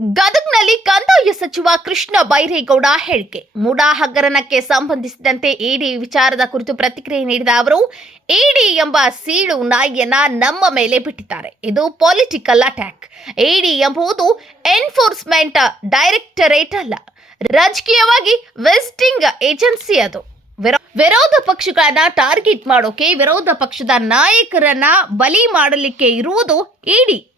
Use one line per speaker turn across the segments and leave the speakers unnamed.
ಗದಗ್ನಲ್ಲಿ ಕಂದಾಯ ಸಚಿವ ಕೃಷ್ಣ ಬೈರೇಗೌಡ ಹೇಳಿಕೆ. ಮುಡಾ ಹಗರಣಕ್ಕೆ ಸಂಬಂಧಿಸಿದಂತೆ ಇಡಿ ವಿಚಾರದ ಕುರಿತು ಪ್ರತಿಕ್ರಿಯೆ ನೀಡಿದ ಅವರು, ಇಡಿ ಎಂಬ ಸೀಳು ನಾಯಿಯನ್ನ ನಮ್ಮ ಮೇಲೆ ಬಿಟ್ಟಿದ್ದಾರೆ. ಇದು ಪೊಲಿಟಿಕಲ್ ಅಟ್ಯಾಕ್. ಇಡಿ ಎಂಬುದು ಎನ್ಫೋರ್ಸ್ಮೆಂಟ್ ಡೈರೆಕ್ಟರೇಟ್ ಅಲ್ಲ, ರಾಜಕೀಯವಾಗಿ ವೆಸ್ಟಿಂಗ್ ಏಜೆನ್ಸಿ ಅದು. ವಿರೋ- ವಿರೋಧ ಪಕ್ಷಗಳನ್ನ ಟಾರ್ಗೆಟ್ ಮಾಡೋಕೆ ವಿರೋಧ ಪಕ್ಷದ ನಾಯಕರನ್ನ ಬಲಿ ಮಾಡಲಿಕ್ಕೆ ಇರುವುದು ಇಡಿ.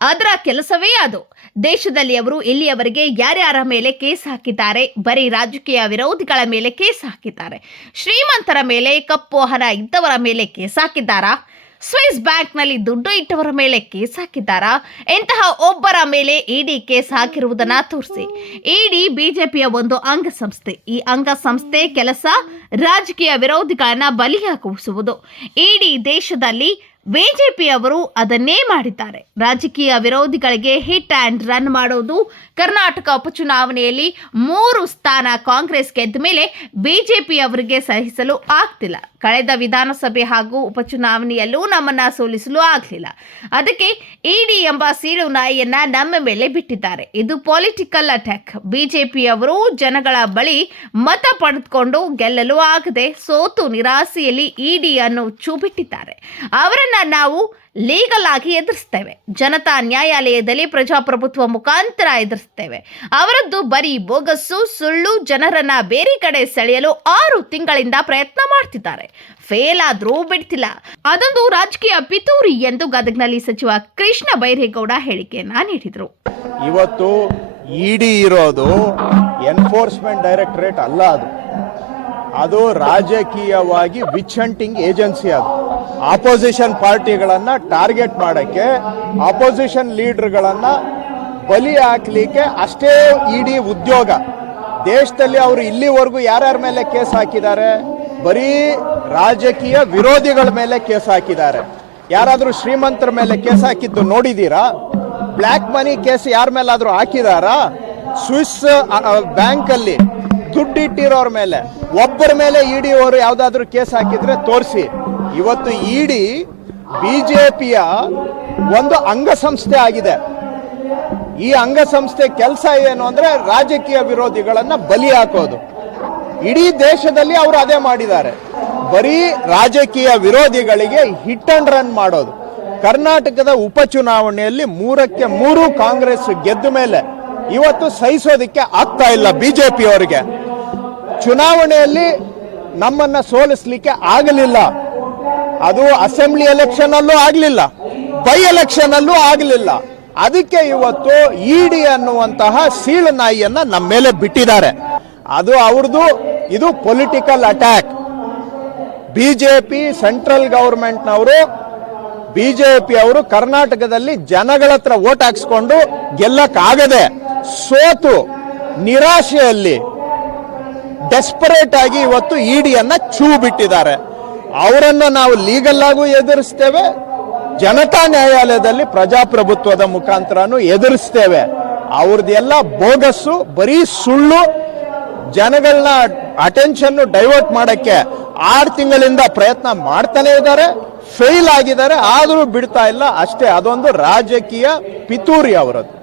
ಅದರ ಕೆಲಸವೇ ಅದು. ದೇಶದಲ್ಲಿ ಅವರು ಇಲ್ಲಿಯವರೆಗೆ ಯಾರ್ಯಾರ ಮೇಲೆ ಕೇಸ್ ಹಾಕಿದ್ದಾರೆ, ಬರೀ ರಾಜಕೀಯ ವಿರೋಧಿಗಳ ಮೇಲೆ ಕೇಸ್ ಹಾಕಿದ್ದಾರೆ. ಶ್ರೀಮಂತರ ಮೇಲೆ ಕಪ್ಪು ಹಣ ಇದ್ದವರ ಮೇಲೆ ಕೇಸ್ ಹಾಕಿದ್ದಾರಾ? ಸ್ವಿಸ್ ಬ್ಯಾಂಕ್ನಲ್ಲಿ ದುಡ್ಡು ಇಟ್ಟವರ ಮೇಲೆ ಕೇಸ್ ಹಾಕಿದ್ದಾರಾ? ಇಂತಹ ಒಬ್ಬರ ಮೇಲೆ ಇಡಿ ಕೇಸ್ ಹಾಕಿರುವುದನ್ನ ತೋರಿಸಿ. ಇಡಿ ಬಿಜೆಪಿಯ ಒಂದು ಅಂಗಸಂಸ್ಥೆ. ಈ ಅಂಗಸಂಸ್ಥೆ ಕೆಲಸ ರಾಜಕೀಯ ವಿರೋಧಿಗಳನ್ನ ಬಲಿಯಾಗಿಸುವುದು. ಇಡಿ ದೇಶದಲ್ಲಿ ಬಿಜೆಪಿಯವರು ಅದನ್ನೇ ಮಾಡಿದ್ದಾರೆ. ರಾಜಕೀಯ ವಿರೋಧಿಗಳಿಗೆ ಹಿಟ್ ಆ್ಯಂಡ್ ರನ್ ಮಾಡೋದು ಕರ್ನಾಟಕ ಉಪಚುನಾವಣೆಯಲ್ಲಿ ಮೂರು ಸ್ಥಾನ ಕಾಂಗ್ರೆಸ್ ಗೆದ್ದ ಮೇಲೆ ಬಿಜೆಪಿಯವರಿಗೆ ಸಹಿಸಲು ಆಗ್ತಿಲ್ಲ. ಕಳೆದ ವಿಧಾನಸಭೆ ಹಾಗೂ ಉಪಚುನಾವಣೆಯಲ್ಲೂ ನಮ್ಮನ್ನ ಸೋಲಿಸಲು ಆಗಲಿಲ್ಲ. ಅದಕ್ಕೆ ಇಡಿ ಎಂಬ ಸೀಳು ನಾಯಿಯನ್ನು ನಮ್ಮ ಮೇಲೆ ಬಿಟ್ಟಿದ್ದಾರೆ. ಇದು ಪೊಲಿಟಿಕಲ್ ಅಟ್ಯಾಕ್. ಬಿಜೆಪಿಯವರು ಜನಗಳ ಬಳಿ ಮತ ಪಡೆದುಕೊಂಡು ಗೆಲ್ಲಲು ಆಗದೆ ಸೋತು ನಿರಾಸೆಯಲ್ಲಿ ಇಡಿಯನ್ನು ಚೂಬಿಟ್ಟಿದ್ದಾರೆ. ಅವರನ್ನ ನಾವು ಲೀಗಲ್ ಆಗಿ ಎದುರಿಸ್ತೇವೆ. ಜನತಾ ನ್ಯಾಯಾಲಯದಲ್ಲಿ ಪ್ರಜಾಪ್ರಭುತ್ವ ಮುಖಾಂತರ ಎದುರಿಸ್ತೇವೆ. ಅವರದ್ದು ಬರೀ ಬೋಗಸ್ಸು, ಸುಳ್ಳು, ಜನರನ್ನ ಬೇರೆ ಕಡೆ ಸೆಳೆಯಲು ಆರು ತಿಂಗಳಿಂದ ಪ್ರಯತ್ನ ಮಾಡ್ತಿದ್ದಾರೆ. ಫೇಲ್ ಆದ್ರೂ ಬಿಡ್ತಿಲ್ಲ. ಅದೊಂದು ರಾಜಕೀಯ ಪಿತೂರಿ ಎಂದು ಗದಗ್ನಲ್ಲಿ ಸಚಿವ ಕೃಷ್ಣ ಬೈರೇಗೌಡ ಹೇಳಿಕೆಯನ್ನ ನೀಡಿದರು.
ಇವತ್ತು ಇಡಿ ಇರೋದು ಎನ್ಫೋರ್ಸ್ಮೆಂಟ್ ಡೈರೆಕ್ಟರೇಟ್ ಅಲ್ಲ ಅದು. ಅದು ರಾಜಕೀಯವಾಗಿ ವಿಚ್ ಹಂಟಿಂಗ್ ಏಜೆನ್ಸಿ ಅದು. ಆಪೋಸಿಷನ್ ಪಾರ್ಟಿಗಳನ್ನ ಟಾರ್ಗೆಟ್ ಮಾಡಕ್ಕೆ, ಆಪೋಸಿಷನ್ ಲೀಡರ್ಗಳನ್ನ ಬಲಿ ಹಾಕ್ಲಿಕ್ಕೆ ಅಷ್ಟೇ ಇಡಿ ಉದ್ಯೋಗ. ದೇಶದಲ್ಲಿ ಅವರು ಇಲ್ಲಿವರೆಗೂ ಯಾರ್ಯಾರ ಮೇಲೆ ಕೇಸ್ ಹಾಕಿದ್ದಾರೆ? ಬರೀ ರಾಜಕೀಯ ವಿರೋಧಿಗಳ ಮೇಲೆ ಕೇಸ್ ಹಾಕಿದ್ದಾರೆ. ಯಾರಾದರೂ ಶ್ರೀಮಂತರ ಮೇಲೆ ಕೇಸ್ ಹಾಕಿದ್ದು ನೋಡಿದೀರಾ? ಬ್ಲ್ಯಾಕ್ ಮನಿ ಕೇಸ್ ಯಾರ ಮೇಲಾದರೂ ಹಾಕಿದಾರಾ? ಸ್ವಿಸ್ ಬ್ಯಾಂಕ್ ಅಲ್ಲಿ ದುಡ್ಡು ಇಟ್ಟಿರೋರ ಮೇಲೆ. ಒಬ್ಬರ ಮೇಲೆ ಇಡಿ ಅವರು ಯಾವ್ದಾದ್ರು ಕೇಸ್ ಹಾಕಿದ್ರೆ ತೋರಿಸಿ. ಇವತ್ತು ಇಡಿ ಬಿಜೆಪಿಯ ಒಂದು ಅಂಗಸಂಸ್ಥೆ ಆಗಿದೆ. ಈ ಅಂಗಸಂಸ್ಥೆ ಕೆಲಸ ಏನು ಅಂದ್ರೆ ರಾಜಕೀಯ ವಿರೋಧಿಗಳನ್ನ ಬಲಿ ಹಾಕೋದು. ಇಡೀ ದೇಶದಲ್ಲಿ ಅವರು ಅದೇ ಮಾಡಿದ್ದಾರೆ. ಬರೀ ರಾಜಕೀಯ ವಿರೋಧಿಗಳಿಗೆ ಹಿಟ್ ಅಂಡ್ ರನ್ ಮಾಡೋದು. ಕರ್ನಾಟಕದ ಉಪಚುನಾವಣೆಯಲ್ಲಿ ಮೂರಕ್ಕೆ ಮೂರು ಕಾಂಗ್ರೆಸ್ ಗೆದ್ದ ಮೇಲೆ ಇವತ್ತು ಸಹಿಸೋದಕ್ಕೆ ಆಗ್ತಾ ಇಲ್ಲ ಬಿಜೆಪಿ ಅವರಿಗೆ ಚುನಾವಣೆಯಲ್ಲಿ ನಮ್ಮನ್ನ ಸೋಲಿಸ್ಲಿಕ್ಕೆ ಆಗಲಿಲ್ಲ. ಅದು ಅಸೆಂಬ್ಲಿ ಎಲೆಕ್ಷನ್ ಅಲ್ಲೂ ಆಗಲಿಲ್ಲ. ಬೈ ಎಲೆಕ್ಷನ್ ಅಲ್ಲೂ ಆಗಲಿಲ್ಲ. ಅದಕ್ಕೆ ಇವತ್ತು ಇಡಿ ಅನ್ನುವಂತಹ ಸೀಳು ನಾಯಿಯನ್ನ ನಮ್ಮ ಮೇಲೆ ಬಿಟ್ಟಿದ್ದಾರೆ. ಅದು ಅವ್ರದ್ದು, ಇದು ಪೊಲಿಟಿಕಲ್ ಅಟ್ಯಾಕ್ ಬಿಜೆಪಿ ಸೆಂಟ್ರಲ್ ಗವರ್ಮೆಂಟ್ನವರು ಬಿಜೆಪಿ ಅವರು ಕರ್ನಾಟಕದಲ್ಲಿ ಜನಗಳ ಹತ್ರ ಓಟ್ ಹಾಕ್ಸ್ಕೊಂಡು ಗೆಲ್ಲಕ್ಕಾಗದೆ ಸೋತು ನಿರಾಶೆಯಲ್ಲಿ ಡೆಸ್ಪರೇಟ್ ಆಗಿ ಇವತ್ತು ಇಡಿಯನ್ನ ಚೂ ಬಿಟ್ಟಿದ್ದಾರೆ ಅವರನ್ನು ನಾವು ಲೀಗಲ್ ಆಗೂ ಎದುರಿಸ್ತೇವೆ, ಜನತಾ ನ್ಯಾಯಾಲಯದಲ್ಲಿ ಪ್ರಜಾಪ್ರಭುತ್ವದ ಮುಖಾಂತರನು ಎದುರಿಸ್ತೇವೆ. ಅವ್ರದ್ದೆಲ್ಲ ಬೋಗಸ್ಸು, ಬರೀ ಸುಳ್ಳು ಜನಗಳನ್ನ ಅಟೆನ್ಷನ್ ಡೈವರ್ಟ್ ಮಾಡಕ್ಕೆ ಆರು ತಿಂಗಳಿಂದ ಪ್ರಯತ್ನ ಮಾಡ್ತಾನೆ ಇದ್ದಾರೆ ಫೇಲ್ ಆಗಿದ್ದಾರೆ, ಆದರೂ ಬಿಡ್ತಾ ಇಲ್ಲ. ಅಷ್ಟೇ, ಅದೊಂದು ರಾಜಕೀಯ ಪಿತೂರಿ ಅವರದ್ದು.